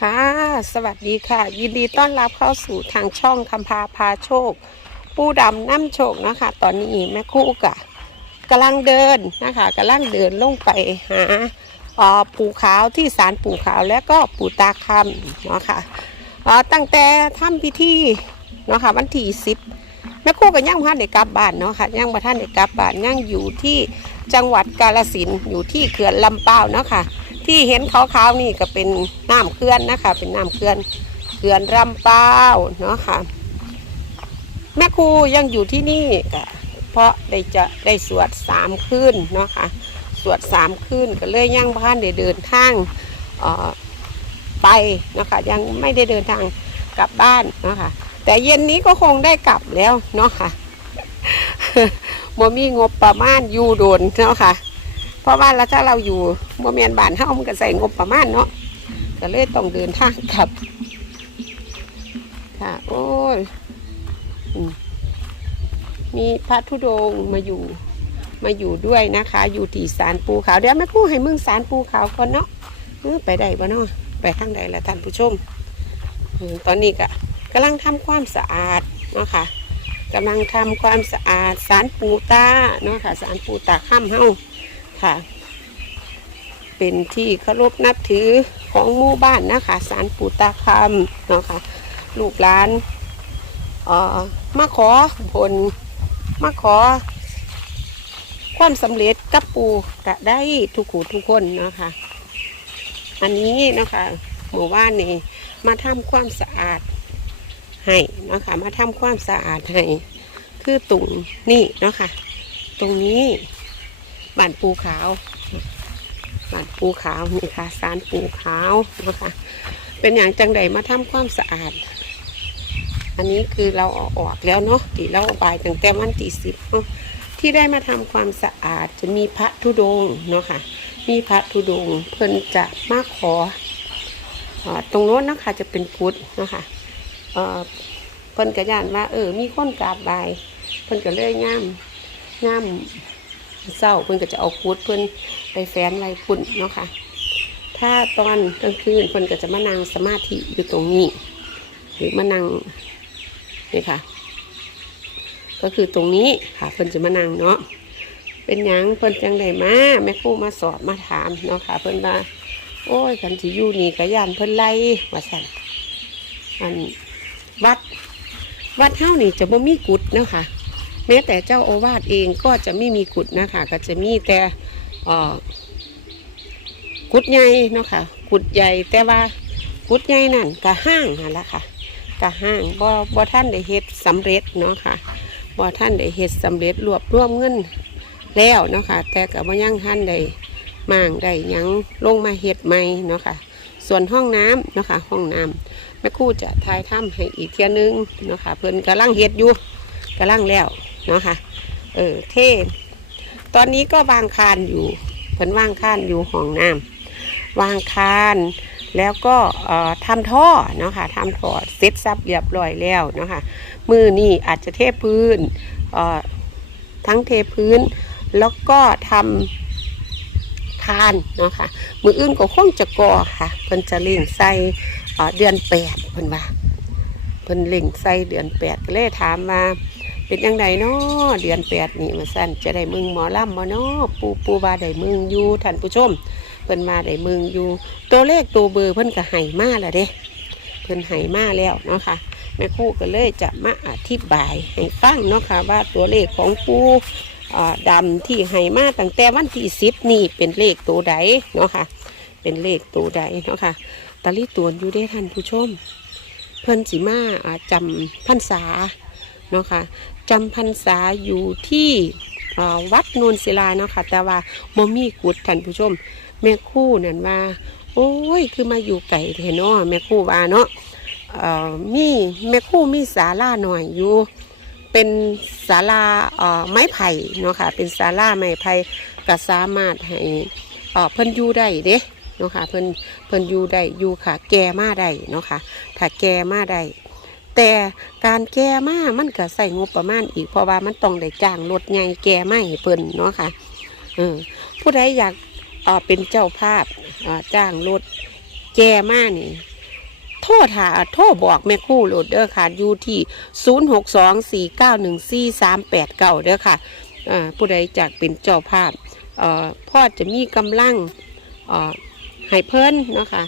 ค่ะ สวัสดีค่ะ ยินดีต้อนรับเข้าสู่ทางช่องคำพาพาโชคผู้ดำน้ำโชคนะคะ ตอนนี้แม่คู่กะกำลังเดินนะคะกำลังเดินลงไปหาออปูขาวที่ศาลปู่ขาวและก็ปู่ตาคำเนาะค่ะเอ่อตั้งแต่ทำพิธีเนาะค่ะวันที่สิบแม่คู่ก็ย่างพันได้กลับบ้านเนาะค่ะย่างประท่านได้กลับบ้านย่างอยู่ที่จังหวัดกาฬสินอยู่ที่เขื่อนลำเปาเนาะค่ะ ที่เห็นขาวๆนี่ก็เป็นน้ำเขื่อนนะคะ เป็นน้ำเขื่อนเขื่อนลำเป้าเนาะค่ะ แม่ครูยังอยู่ที่นี่ก็เพราะได้จะได้สวดสามคืนเนาะค่ะสวดสามคืนก็เลยยังบ้านได้เดินทางไปเนาะคะยังไม่ได้เดินทางกลับบ้านเนาะค่ะแต่เย็นนี้ก็คงได้กลับแล้วเนาะค่ะบ่มีงบประมาณอยู่โดนเนาะค่ะ เพราะว่าแล้วถ้าเราอยู่โมเมนบานเฮามันก็ใส่งบประมาณเนาะก็เลยต้องเดินทางกลับ ค่ะ โอ้ยมีพระธุดงค์มาอยู่มาอยู่ด้วยนะคะ อยู่ที่ศาลปูขาวเดี๋ยวแม่คู่ให้มึงศาลปูขาวก่อนเนาะเออไปได้ปะเนาะไปทางใดละท่านผู้ชมตอนนี้ก็กำลังทำความสะอาดเนาะค่ะกำลังทำความสะอาดศาลปูตาเนาะค่ะศาลปูตาข้ามเฮา ค่ะ เป็นที่เคารพนับถือของหมู่บ้านนะคะสารปู่ตาคำเนาะค่ะลูกหลานเอ่อมาขอผลมาขอ ความสำเร็จกับปู่กะได้ทุกขูทุกคนเนาะค่ะอันนี้เนาะคะหมู่บ้านนี่มาทำความสะอาดให้เนาะคะมาทำความสะอาดให้คือตุงนี่เนาะค่ะ ตรงนี้ บ้านปูขาวบ้านปูขาวนี่ค่ะสารปูขาวนะคะเป็นอย่างจังใดมาทำความสะอาด อันนี้คือเราเอาออกแล้วเนาะที่เราเอาไปตั้งแต่วันที่สิบที่ได้มาทำความสะอาดจะมีพระธุดงเนาะค่ะ มีพระธุดงค์เพิ่นจะมาขออตรงโน้นนะคะจะเป็นกุดนะคะเอ่อเพิ่นกระยานว่าเออมีคนกราบไหว้เพิ่นก็เลยง่ามง่าม เศร้าเพิ่นก็จะเอาพุดเพิ่นไปแฝนไว้พุ่นเนาะค่ะ ถ้าตอนกลางคืนเพิ่นก็จะมานั่งสมาธิอยู่ตรงนี้ หรือมานั่งนี่ค่ะ ก็คือตรงนี้ค่ะเพิ่นจะมานั่งเนาะเป็นยังเพิ่นจังไดมาแม่ครูมาสอบมาถามเนาะค่ะ เพิ่นว่าโอ้ยกันสิอยู่นี่กะยานเพิ่นไล่ว่าสั่นอันวัด วัดเฮานี่จะบ่มีกุดเนาะค่ะ แม้แต่เจ้าโอวาสเองก็จะไม่มีกุดนะคะก็จะมีแต่กุดใหญ่เนาะค่ะ กุดใหญ่แต่ว่ากุดใหญ่นั่นก็ห้างนั่นแหละค่ะก็ห้างบ่บ่ท่านได้เฮ็ดสำเร็จเนาะค่ะบ่ท่านได้เฮ็ดสำเร็จรวบรวมเงินแล้วเนาะค่ะ แต่ก็บ่ายังท่านได้มางได้ยังลงมาเฮ็ดใหม่เนาะค่ะ ส่วนห้องน้ำเนาะค่ะห้องน้ำแม่คู่จะทายถ้ำให้อีกเที่ยนึงเนาะค่ะเพิ่นกำลังเฮ็ดอยู่กำลังแล้ว เนาะค่ะ เออเทศตอนนี้ก็วางคานอยู่เพิ่นวางคานอยู่ห้องน้ำวางคานแล้วก็เอ่อทำท่อเนาะค่ะทำท่อเสร็จสับเรียบร้อยแล้วเนาะค่ะมือนี่อาจจะเทพื้นเอ่อทั้งเทพื้น แล้วก็ทำคานเนาะค่ะมืออื่นก็คงจะก่อค่ะเพิ่นจะเล่งใส่เอ่อเดือนแปดเพิ่นว่าเพิ่นเล่งใส่เดือนแปดก็เลยถามมา เป็นยังไงเนาะเดือนแปดนี่มาสั้นจะได้มึงหมอลำมาเนาะปูปูบาได้มึงอยู่ท่านผู้ชม เพิ่นมาได้มึงอยู่ ตัวเลขตัวเบอร์เพิ่นก็ให้มาแล้วเด้ เพิ่นให้มาแล้วเนาะค่ะแม่คู่ก็เลยจะมาอธิบายให้ฟังเนาะค่ะว่าตัวเลขของปูอ่าดำที่ให้มาตั้งแต่วันที่สิบนี่เป็นเลขตัวใดเนาะค่ะ เป็นเลขตัวใดเนาะค่ะตะลิตวนอยู่ได้ท่านผู้ชม เพิ่นสิมาอ่าจำพรรษาเนาะค่ะ จำพรรษาอยู่ที่วัดโนนศิลาเนาะค่ะ แต่ว่าบ่มีกุดท่านผู้ชม แม่คู่นั่นว่า โอ้ย คือมาอยู่ไก่เทนาะแม่คู่ว่าเนาะเอ่อมีแม่คู่มีศาลาหน่อยอยู่ เป็นศาลาไม้ไผ่เนาะค่ะ เป็นศาลาไม้ไผ่ก็สามารถให้เอ่อเพิ่นอยู่ได้เด้เนาะค่ะเพิ่นเพิ่นอยู่ได้อยู่ค่ะ แก่มาได้เนาะค่ะ ถ้าแก่มาได้ แต่การแก้มามันก็ใส่งบประมาณอีกเพราะว่ามันต้องได้จ้างรถใหญ่แก้มาให้เพิ่นเนาะค่ะเออผู้ใดอยากเออเป็นเจ้าภาพเออจ้างรถแก้มานี่โทรหาโทรบอกแม่คู่โหลดเด้อค่ะอยู่ที่ 0624914389เด้อค่ะผู้ใดจากเป็นเจ้าภาพพ่อจะมีกำลังเอ่อให้เพิ่นเนาะค่ะ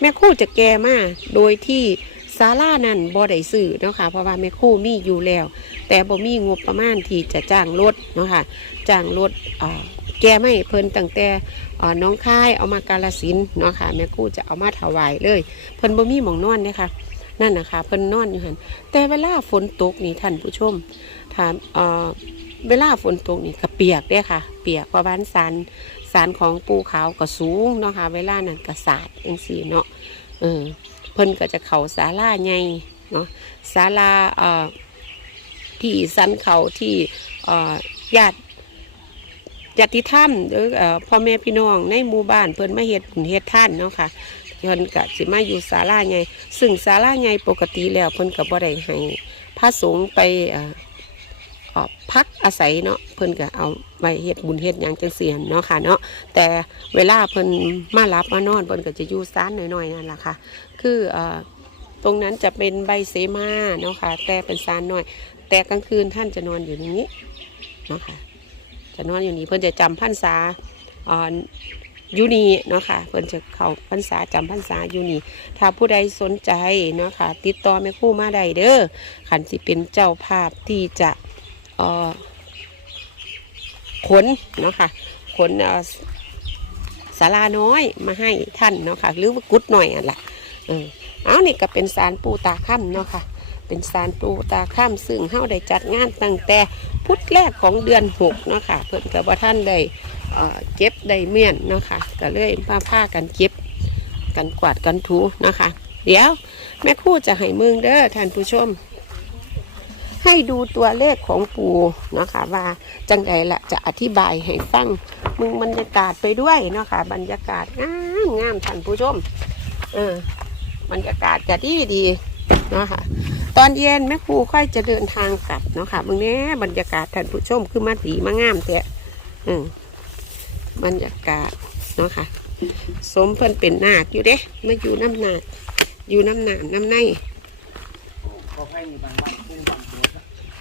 แม่คู่จะแก่มาโดยที่ ศาลานั้นบ่ได้ซื้อเนาะค่ะเพราะว่าแม่คู่มีอยู่แล้ว แต่บ่มีงบประมาณที่จะจ้างรถเนาะค่ะจ้างรถแกไม่เพิ่นตั้งแต่น้องค่ายเอามากาลสินเนาะค่ะแม่คู่จะเอามาถวายเลย เพิ่นบ่มีหมองนอนเด้ค่ะนั่นนะคะเพิ่นนอนอยู่หันแต่เวลาฝนตกนี่ท่านผู้ชมถามเออเวลาฝนตกนี่ก็เปียกเด้ค่ะ เปียกเพราะบ้านสันสารของปูขาวก็สูงเนาะค่ะเวลานั้นก็สาดจังซี่เนาะเออ เพิ่นก็จะเข้าศาลาใหญ่เนาะศาลาเอ่อที่สันเขาที่เอ่อญาติญาติธรรมหรือพ่อแม่พี่น้องในหมู่บ้านเพิ่นมาเฮ็ดบุญเฮ็ดท่านเนาะค่ะเพิ่นก็สิมาอยู่ศาลาใหญ่ซึ่งศาลาใหญ่ปกติแล้วเพิ่นก็บ่ได้ให้พระสงฆ์ไปพักอาศัยเนาะเพิ่นก็เอาไว้เฮ็ดบุญเฮ็ดหยังจังซี่หั่นเนาะค่ะเนาะแต่เวลาเพิ่นมารับมานอนเพิ่นก็จะอยู่ซานหน่อยๆนั่นแหละค่ะ คืออตรงนั้นจะเป็นใบเสมาเนาะค่ะ แต่เป็นซานน้อย แต่กลางคืนท่านจะนอนอยู่ในนี้เนาะค่ะ จะนอนอยู่นี้เพิ่อนจะจำพรรษาอ่ออยู่นี่เนาะค่ะเพิ่นจะเข้าพรรษาจำพรรษาอยู่นี่ถ้าผู้ใดสนใจเนาะค่ะ ติดต่อแม่คู่มาได้เด้อขันสิเป็นเจ้าภาพที่จะเอ่อขนเนาะค่ะขนเอ่อศาลาน้อยมาให้ท่านเนาะค่ะ หรือว่ากุดหน่อยอะล่ะ เออเอานี่ก็เป็นสารปูตาค่ำเนาะค่ะ เป็นสารปูตาค่ำซึ่งเฮาได้จัดงานตั้งแต่พุธแรกของเดือนหกเนาะค่ะ เพิ่นกับว่าท่านได้เเก็บได้เมียนเนาะค่ะก็เลยพาพากันเก็บกันกวาดกันถูนะคะ เดี๋ยวแม่คู่จะให้มึงเด้อท่านผู้ชม ให้ดูตัวเลขของปูนะคะ ว่าจังไงละจะอธิบายให้ฟังมึงบรรยากาศไปด้วยเนาะค่ะบรรยากาศงามงามท่านผู้ชม เออ บรรยากาศจะดีดีเนาะค่ะ ตอนเย็นแม่ครูค่อยจะเดินทางกลับเนาะค่ะมึงเนี้ยบรรยากาศท่านผู้ชมคือมาดีมางามแต่เออบรรยากาศเนาะค่ะ สมเพิ่นเป็นนาคอยู่เด้มาอยู่น้ำนาคอยู่น้ำหนามน้ำใน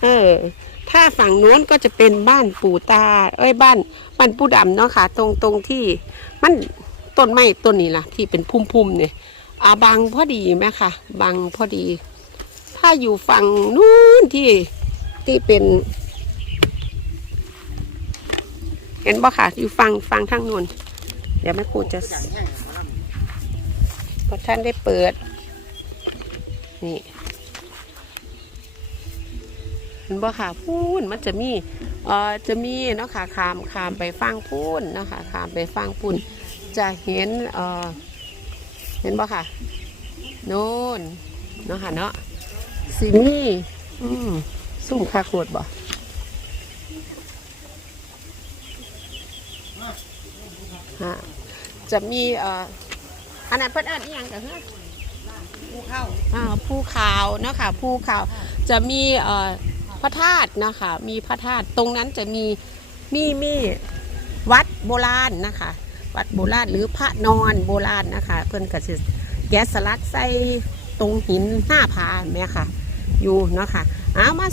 เออ ถ้าฝั่งโน้นก็จะเป็นบ้านปู่ตา เอ้ยบ้านบ้านปู่ดำเนาะค่ะ ตรงตรงที่ มันต้นไม้ต้นนี้ล่ะ ที่เป็นพุ่มๆเนี่ย อาบังพอดีไหมคะบังพอดี ถ้าอยู่ฝั่งนู้นที่ที่เป็น เห็นบ่ค่ะ อยู่ฝั่งฝั่งทางโน้นเดี๋ยวแม่ครูจะอย่างแห้งของมันเพราะท่านได้เปิด นี่เห็นบ่ค่ะพูนมันจะมีเอ่อจะมีเนาะค่ะขามขามไปฟังพูนนะคะขามไปฟังพูนจะเห็นเอ่อ เห็นบ่ค่ะ โน่นเนาะค่ะเนาะสิมีอืมสุ่มคาโคดบ่ฮะจะมีเอ่ออันนั้นเพิ่นอ่านอีหยังกันฮะผู้เข้าอ่าภูขาวเนาะค่ะภูขาวจะมีเอ่อพระธาตุนะคะมีพระธาตุตรงนั้นจะมีมีมีวัดโบราณนะคะ วัดโบราณหรือพระนอนโบราณนะคะ เพิ่อนก็จะแกะสลักใส่ตรงหินหน้าผาแม่ค่ะ อยู่เนาะค่ะเอามา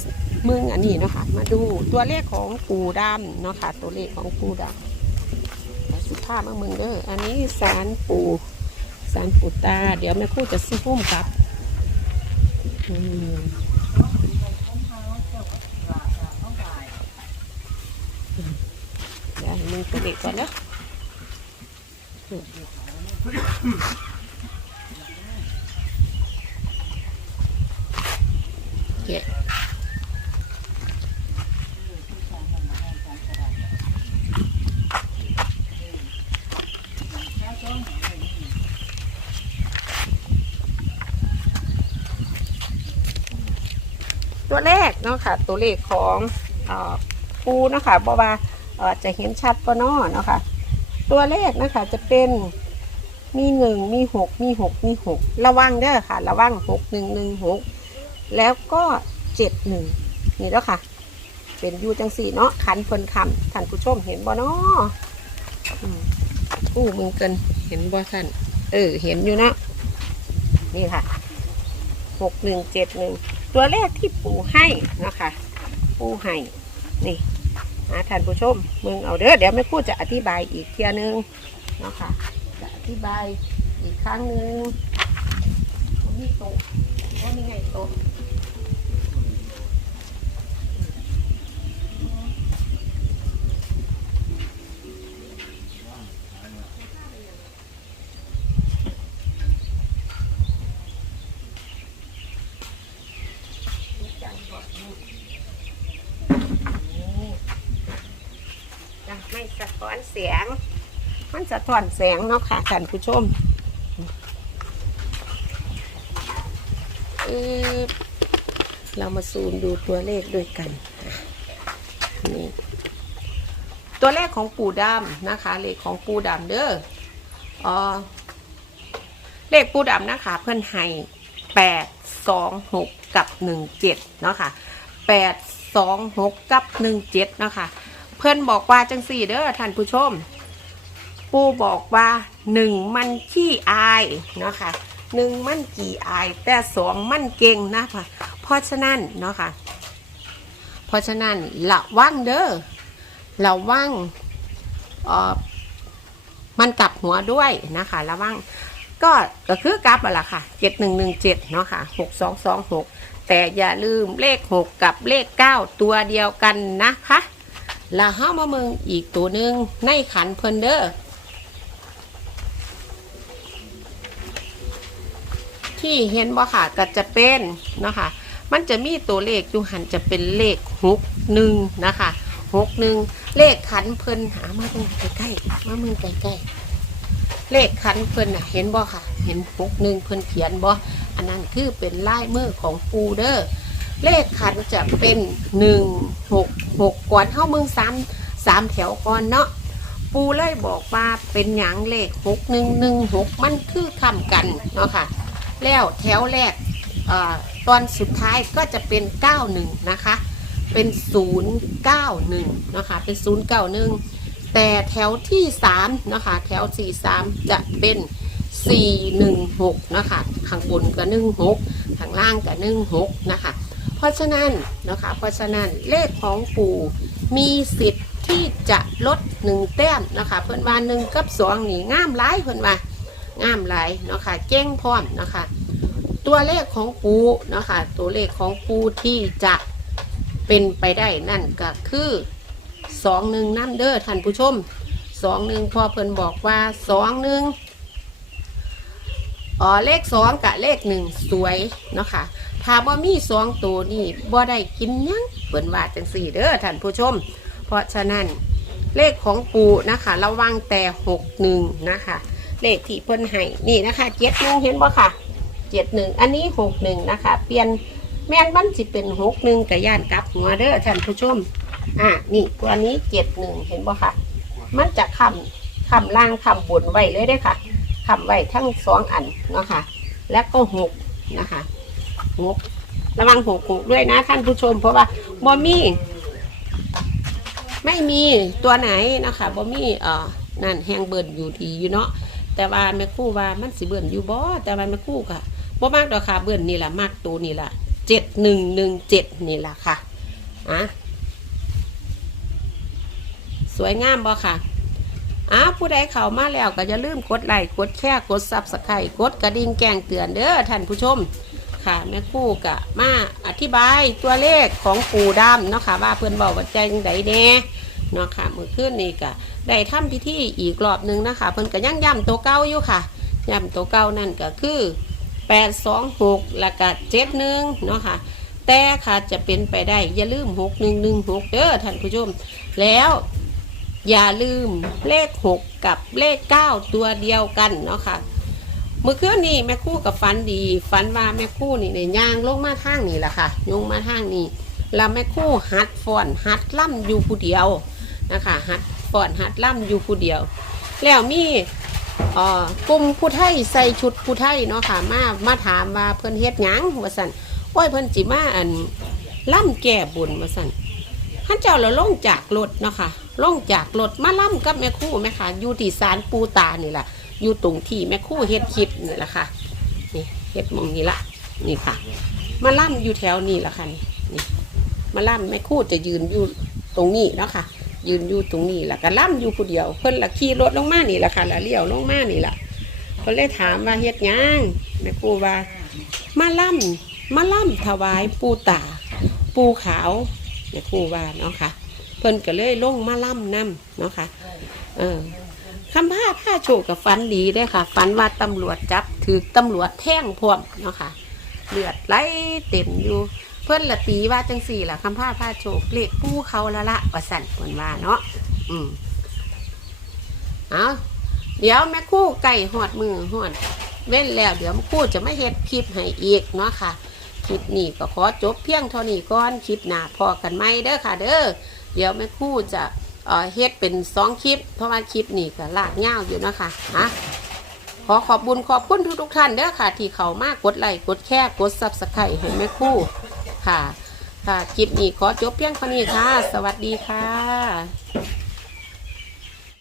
มึงอันนี้เนาะค่ะมาดูตัวเลขของปูดำเนาะค่ะตัวเลขของปูดำสุภาพมามึงเด้ออันนี้สารปูสารปูตา เดี๋ยวแม่คู่จะซิพุ่มครับอืมเดี๋ยวมึงตัวเด็กก่อนเนาะ ตัวเลขเนาะค่ะ ตัวเลขของอปูเนาะค่ะบอกว่าจะเห็นชัดก็นาะเนาะค่ะ ตัวเลขนะคะจะเป็นมีหนึ่งมีหกมีหกมีหกระวังเด้อค่ะ ระวังหกหนึ่งหนึ่งหกแล้วก็เจ็ดหนึ่งนี่แล้วค่ะ เป็นยูจังสี่เนาะขันเพิ่นคำท่านผู้ชมเห็นบ่เนาะอู้มึงเกินเห็นบ่ท่านเออ เห็นอยู่เนาะนี่ค่ะหกหนึ่งเจ็ดหนึ่งตัวเลขที่ปู่ให้นะคะปู่ให้นี่ นะท่านผู้ชมมึงเอาเด้อเดี๋ยวแม่คู่จะอธิบายอีกเทียนึงเนาะค่ะจะอธิบายอีกครั้งหนึ่งนี่โต๊ะว่านี่ไงโต๊ะ ไม่สะท้อนเสียงมันสะท้อนแสงเนาะค่ะท่านผู้ชมอือเรามาซูมดูตัวเลขด้วยกันนี่ตัวเลขของปูดำนะคะ เลขของปูดำเด้อออเลขปูดำนะคะ เพื่อนให้แปดสองหกกับหนึ่งเจ็ดเนาะค่ะแปดสองหกกับหนึ่งเจ็ดเนาะค่ะ เพื่อนบอกว่าจังสี่เด้อท่านผู้ชม ปูบอกว่าหนึ่งมันขี้อายเนาะค่ะหนึ่งมันกี่อาย แต่สองมันเก่งนะคะเพราะฉะนั้นเนาะค่ะเพราะฉะนั้นระวังเด้อระวังเอ่อมันกลับหัวด้วยนะคะระวังก็ก็คือกลับอะล่ะค่ะเจ็ดหนึ่งหนึ่งเจ็ดเนาะค่ะหกสองสองหกแต่อย่าลืมเลขหกกับเลขเก้าตัวเดียวกันนะคะ แล้วห้ามาเมืองอีกตัวหนึ่งในขันเพิ่นเด้อที่เห็นบ่ค่ะก็จะเป็นเนาะคะมันจะมีตัวเลขอยู่หันจะเป็นเลขหกหนึ่งนะคะหกหนึ่งเลขขันเพิ่นหามาเมืองใกล้ๆมาเมืองใกล้ๆเลขขันเพิ่นน่ะเห็นบ่ค่ะ เห็นหกหนึ่งเพิ่นเขียนบ่อันนั้นคือเป็นลายมือของปูเด้อ เลขขันจะเป็นหนึ่งหกหกก่อนเข้าเมืองสามสามแถวก่อนเนาะปูเลยบอกว่าเป็นหยังเลขหกหนึ่งหนึ่งหกมันคือคำกันเนาะค่ะ แล้วแถวแรกอตอนสุดท้ายก็จะเป็น 91 นะคะ เป็น 091 นะคะ เป็น 091 แต่แถวที่3นะคะ แถว 43 จะเป็น 416 นะคะ ข้างบนก็16 ข้างล่างก็16 นะคะ ราะฉะนั้นนะคะ เพราะฉะนั้นเลขของปู่มีสิทธิ์ที่จะลดหนึ่งแต้มนะคะ เพิ่อนว่าหนึ่งกับสองนี่งามหลายเพิ่อนว่าง่ามหลายเนาะค่ะเจ้งพร้อมนะคะ ตัวเลขของปูเนาะคะ ตัวเลขของปูที่จะเป็นไปได้นั่นก็คือสองหนึ่งน้ำเด้อท่านผู้ชมสองหนึ่งพอเพิ่นบอกว่าสองหนึ่งอ๋อเลขสองกับเลขหนึ่งสวยเนาะค่ะ ถ้าบ่มีสองตัวนี่บ่ได้กินยังเพิ่นว่าจังสี่เด้อท่านผู้ชม เพราะฉะนั้นเลขของปูนะคะ ระวังแต่หกหนึ่งนะคะ เลขที่เพิ่นให้นี่นะคะเจ็ดหนึ่งเห็นบ่ค่ะเจ็ดหนึ่งอันนี้หกหนึ่งนะคะ เปลี่ยนแม่นมันสิเป็นหกหนึ่งกับย่านกลับหัวเด้อท่านผู้ชมอะนี่ตัวนี้เจ็ดหนึ่งเห็นบ่ค่ะ มันจะคำคำล่างคำบนไว้เลยได้ค่ะคำไว้ทั้งสองอันเนาะค่ะ แล้วก็หกนะคะ หกระวังหกหกด้วยนะท่านผู้ชม เพราะว่าบ่มีไม่มีตัวไหนนะคะบ่มีเอ่อนั่นแฮงเบิร์นอยู่ทีอยู่เนาะแต่ว่าแม่คู่ว่ามันสิเบิ่นอยู่บ่แต่ว่าแม่คู่ค่ะบ่มากดอกค่ะเบิ่นนี่แหละมากตัวนี่แหละเจ็ดหนึ่งหนึ่งเจ็ดนี่แหละค่ะอะสวยงามบ่ค่ะอ้าผู้ใดเข้ามาแล้วก็อย่าลืมกดไลค์กดแชร์กดซับสไครต์กดกระดิ่งแจ้งเตือนเด้อท่านผู้ชม ค่ะแม่คู่กะมาอธิบายตัวเลขของปู่ดำเนาะค่ะว่าเพื่อนบอกว่าใจจังใดแน่เนาะค่ะเมื่อคืนนี้ก็ได้ทำพิธีอีกรอบหนึ่งนะคะ เพิ่อนก็ยังย้ำตัวเก่าอยู่ค่ะย้ำตัวเก่านั่นก็คือ8 2 6แล้วก็7 1เนาะค่ะแต่ค่ะจะเป็นไปได้อย่าลืม6 1 1 6เด้อท่านผู้ชมแล้วอย่าลืมเลข6กับเลข9ตัวเดียวกันเนาะค่ะ เมื่อคืนนี้แม่คู่กับฝันดีฝันว่าแม่คู่นี่เนี่ยย่างลงมาทางนี่แหละค่ะยงมาทางนี้แล้วแม่คู่หัดฟอนหัดล่ำอยู่ผู้เดียวนะคะหัดฟอนหัดล่ำอยู่ผู้เดียว แล้วมีอ่อกลุ่มผู้ไทยใส่ชุดผู้ไทยเนาะค่ะมามาถามว่าเพิ่นเฮ็ดหยังว่าซั่นโอ้ยเพิ่นจิมาอันล่ำแก่บุญว่าซั่นท่านเจ้าเราลงจากรถเนาะค่ะลงจากรถมาล่ำกับแม่คู่แม่ค่ะอยู่ที่ศาลปูตานี่แหละ อยู่ตรงที่แม่คู่เฮ็ดคลิปนี่แหละค่ะ นี่เฮ็ดมองนี้ละนี่ค่ะ มาล่ำอยู่แถวนี้ละค่ะนี่นี่มาล่ำแม่คู่จะยืนอยู่ตรงนี้เนาะค่ะ ยืนอยู่ตรงนี้แล้วก็ล่ำอยู่ผู้เดียว เพิ่นละขี่รถลงมานี่ละค่ะละเลี้ยวลงมานี่ละเพิ่นเลยถามว่าเฮ็ดยังแม่คู่ว่า มาล่ำมาล่ำถวายปูตา ปูขาวแม่คู่ว่าเนาะค่ะ เพิ่นก็เลยลงมาล่ำนํเนาะค่ะ เออ คำผ้าผ้าโชกับฟันดีเด้ค่ะฟันว่าตำรวจจับถือตำรวจแท่งพวมเนาะค่ะเลือดไหลเต็มอยู่ เพิ่อนละตีว่าจังสี่ล่ะคำผ้าผ้าโชคเลขปูเขาละละประสันเพิ่นว่าเนาะอืมเอาเดี๋ยวแม่คู่ไก่หอดมือหอดเว้นแล้ว เดี๋ยวแม่คู่จะไม่เฮ็ดคลิปให้อีกเนาะค่ะคลิปนี้ก็ขอจบเพียงเท่านี้ก่อนคลิปหน้าพอกันไหมเด้อค่ะ เด้อเดี๋ยวแม่คู่จะ เฮ็ดเป็นสองคลิป เพราะว่าคลิปนี้ก็ลากยาวอยู่นะคะฮะขอขอบบุญขอบคุณทุกทุกท่านเด้อค่ะ ที่เขามากกดไลค์กดแชร์กดซับสไครต์ให้แม่คู่ค่ะ ค่ะคลิปนี้ขอจบเพียงเท่านี้ค่ะ สวัสดีค่ะ